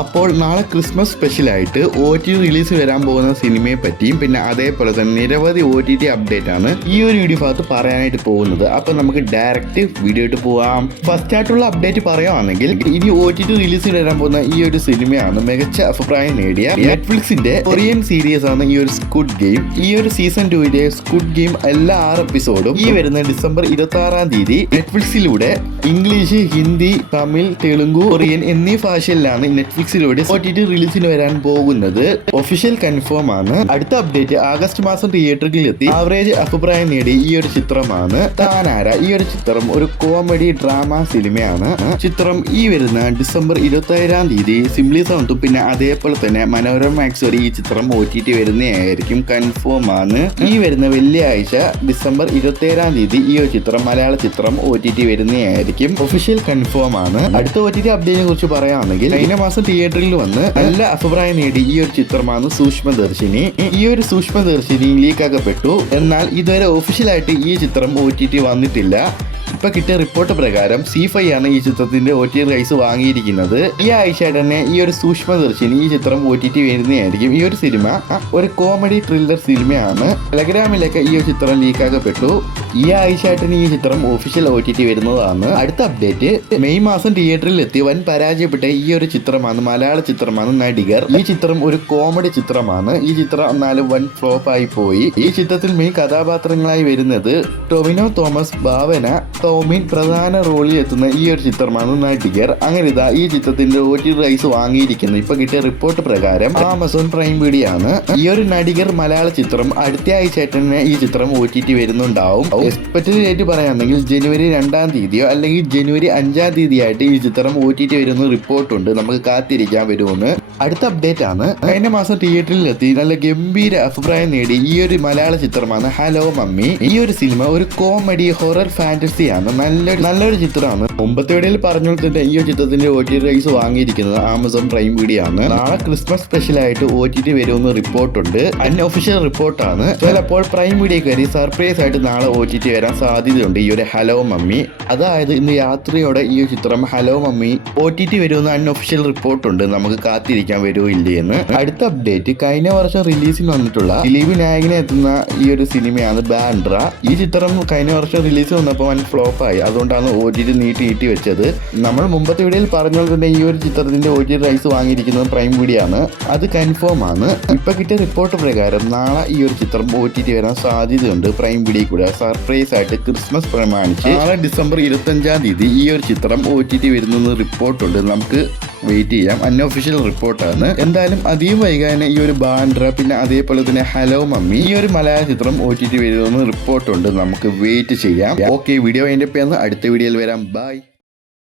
അപ്പോൾ നാളെ ക്രിസ്മസ് സ്പെഷ്യലായിട്ട് OTT റിലീസ് വരാൻ പോകുന്ന സിനിമയെ പറ്റിയും പിന്നെ അതേപോലെ തന്നെ നിരവധി OTT അപ്ഡേറ്റ് ആണ് ഈ ഒരു വീഡിയോ ഭാഗത്ത് പറയാനായിട്ട് പോകുന്നത്. അപ്പോൾ നമുക്ക് ഡയറക്റ്റ് വീഡിയോ ആയിട്ട് പോവാം. ഫസ്റ്റ് ആയിട്ടുള്ള അപ്ഡേറ്റ് പറയുകയാണെങ്കിൽ ഇനി OTT റിലീസ് വരാൻ പോകുന്ന ഈ ഒരു സിനിമയാണ് മികച്ച അഭിപ്രായം നേടിയ നെറ്റ്ഫ്ലിക്സിന്റെ കൊറിയൻ സീരീസ് ആണ് ഈ ഒരു സ്ക്വിഡ് ഗെയിം. ഈ ഒരു സീസൺ 2 സ്ക്വിഡ് ഗെയിം എല്ലാ 6 എപ്പിസോഡും ഈ വരുന്ന ഡിസംബർ 26 നെറ്റ്ഫ്ലിക്സിലൂടെ ഇംഗ്ലീഷ്, ഹിന്ദി, തമിഴ്, തെലുങ്ക്, കൊറിയൻ എന്നീ ഭാഷയിലാണ് നെറ്റ്ഫ്ലിക്സിലൂടെ OTT റിലീസിന് വരാൻ പോകുന്നത്. ഒഫീഷ്യൽ കൺഫേം ആണ്. അടുത്ത അപ്ഡേറ്റ് ആഗസ്റ്റ് മാസം തിയേറ്ററിൽ എത്തി ആവറേജ് അഭിപ്രായം നേടി ഈ ഒരു ചിത്രമാണ് താനാര. ഈ ഒരു ചിത്രം ഒരു കോമഡി ഡ്രാമ സിനിമയാണ്. ചിത്രം ഈ വരുന്ന ഡിസംബർ 27 സിംപ്ലി സൗണ്ടും പിന്നെ അതേപോലെ തന്നെ മനോരമ മാക്സ് വരെ ഈ ചിത്രം OTT വരുന്നതായിരിക്കും. കൺഫേം ആണ്. ഈ വരുന്ന വെള്ളിയാഴ്ച ഡിസംബർ 27 ഈ ഒരു ചിത്രം മലയാള ചിത്രം OTT വരുന്നതായിരിക്കും. ഒഫീഷ്യൽ കൺഫേം ആണ്. അടുത്ത OTT അപ്ഡേറ്റിനെ കുറിച്ച് പറയുകയാണെങ്കിൽ കഴിഞ്ഞ മാസം തിയേറ്ററിൽ വന്ന് നല്ല അഭിപ്രായം നേടി ഈ ഒരു ചിത്രമാണ് സൂക്ഷ്മദർശിനി. ഈ ഒരു സൂക്ഷ്മദർശിനി ലീക്കാക്കപ്പെട്ടു. എന്നാൽ ഇതുവരെ ഒഫീഷ്യലായിട്ട് ഈ ചിത്രം OTT വന്നിട്ടില്ല. ഇപ്പൊ കിട്ടിയ റിപ്പോർട്ട് പ്രകാരം C5 ആണ് ഈ ചിത്രത്തിന്റെ OTT റൈസ് വാങ്ങിയിരിക്കുന്നത്. ഈ ആഴ്ച തന്നെ ഈ ഒരു സൂക്ഷ്മദർശിനി ഈ ചിത്രം OTT വരുന്നതായിരിക്കും. ഈ ഒരു സിനിമ ഒരു കോമഡി ത്രില്ലർ സിനിമയാണ്. ടെലഗ്രാമിലൊക്കെ ഈ ഒരു ചിത്രം ലീക്കാക്കപ്പെട്ടു. ഈ ആഴ്ച തന്നെ ഈ ചിത്രം ഒഫീഷ്യൽ OTT വരുന്നതാണ്. അടുത്ത അപ്ഡേറ്റ് മെയ് മാസം തിയേറ്ററിൽ എത്തി വൻ പരാജയപ്പെട്ട ഈ ഒരു ചിത്രമാണ് മലയാള ചിത്രമാണ് നടികർ. ഈ ചിത്രം ഒരു കോമഡി ചിത്രമാണ്. ഈ ചിത്രം എന്നാലും വൻ ഫ്ലോപ്പ് ആയി പോയി. ഈ ചിത്രത്തിൽ മെയിൻ കഥാപാത്രങ്ങളായി വരുന്നത് ടൊവിനോ തോമസ്, ഭാവന, ടോമിൻ പ്രധാന റോളിൽ എത്തുന്ന ഈ ഒരു ചിത്രമാണ് നടികർ. അങ്ങനെ ഈ ചിത്രത്തിന്റെ OTT റൈസ് വാങ്ങിയിരിക്കുന്നു. ഇപ്പൊ കിട്ടിയ റിപ്പോർട്ട് പ്രകാരം ആമസോൺ പ്രൈം വീഡിയോ ആണ്. ഈ ഒരു നടികർ മലയാള ചിത്രം അടുത്ത ആഴ്ച തന്നെ ഈ ചിത്രം OTT വരുന്നുണ്ടാവും. എക്സ്പെക്റ്റഡ് ഡേറ്റ് പറയുകയാണെങ്കിൽ ജനുവരി 2 അല്ലെങ്കിൽ ജനുവരി 5 ആയിട്ട് ഈ ചിത്രം OTT വരുന്ന റിപ്പോർട്ടുണ്ട്. നമുക്ക് കാത്തിരിക്കാൻ വരുമെന്ന്. അടുത്ത അപ്ഡേറ്റ് ആണ് കഴിഞ്ഞ മാസം തിയേറ്ററിൽ എത്തി നല്ല ഗംഭീര അഭിപ്രായം നേടി ഈ ഒരു മലയാള ചിത്രമാണ് ഹലോ മമ്മി. ഈ ഒരു സിനിമ ഒരു കോമഡി ഹൊറർ ഫാന്റസി ആണ്. നല്ലൊരു ചിത്രമാണ്. മുമ്പത്തെ വീഡിയോയിൽ പറഞ്ഞ തന്നെ ഈ ഒരു ചിത്രത്തിന്റെ OTT റൈസ് വാങ്ങിയിരിക്കുന്നത് ആമസോൺ പ്രൈം വീഡിയോ ആണ്. നാളെ ക്രിസ്മസ് സ്പെഷ്യൽ ആയിട്ട് OTT വരുമെന്ന് റിപ്പോർട്ടുണ്ട്. അൺഒഫീഷ്യൽ റിപ്പോർട്ടാണ്. ചിലപ്പോൾ പ്രൈം വീഡിയോ കയറി സർപ്രൈസ് ആയിട്ട് നാളെ OTT വരാൻ സാധ്യതയുണ്ട് ഈ ഒരു ഹലോ മമ്മി. അതായത് ഇന്ന് രാത്രിയോടെ ഈ ഒരു ചിത്രം ഹലോ മമ്മി OTT വരുമെന്ന് അൺഒഫീഷ്യൽ റിപ്പോർട്ടുണ്ട്. നമുക്ക് കാത്തിരിക്കാൻ വരുമോ ഇല്ലേ എന്ന്. അടുത്ത അപ്ഡേറ്റ് കഴിഞ്ഞ വർഷം റിലീസിന് വന്നിട്ടുള്ള ദിലീപ് നായകനെ എത്തുന്ന ഈ ഒരു സിനിമയാണ് ബാൻഡ്ര. ഈ ചിത്രം കഴിഞ്ഞ വർഷം റിലീസ് വന്നപ്പോൾ വൻ ഫ്ലോപ്പ് ആയി. അതുകൊണ്ടാണ് OTT നീട്ടി വെച്ചത്. നമ്മൾ മുമ്പത്തെ വീഡിയോയിൽ പറഞ്ഞ തന്നെ ഈ ഒരു ചിത്രത്തിന്റെ OTT റൈസ് വാങ്ങിയിരിക്കുന്നത് പ്രൈം വീഡിയോ ആണ്. അത് കൺഫേം ആണ്. ഇപ്പൊ കിട്ടിയ റിപ്പോർട്ട് പ്രകാരം നാളെ ഈ ഒരു ചിത്രം OTT വരാൻ സാധ്യതയുണ്ട് പ്രൈം വീഡിയോ കൂടെ. സർപ്രൈസ് ആയിട്ട് ക്രിസ്മസ് പ്രമാണിച്ച് നാളെ ഡിസംബർ 25 ഈ ഒരു ചിത്രം OTT വരുന്ന റിപ്പോർട്ടുണ്ട്. നമുക്ക് വെയിറ്റ് ചെയ്യാം. അൺഒഫീഷ്യൽ റിപ്പോർട്ടാണ്. എന്തായാലും അധികം വൈകാതെ ഈ ഒരു ബാൻഡ്ര പിന്നെ അതേപോലെ തന്നെ ഹലോ മമ്മി ഈ ഒരു മലയാള ചിത്രം OTT വരുമെന്ന് റിപ്പോർട്ടുണ്ട്. നമുക്ക് വെയിറ്റ് ചെയ്യാം. ഓക്കെ, വീഡിയോ അതിൻ്റെ അടുത്ത വീഡിയോയിൽ വരാം. ബൈ.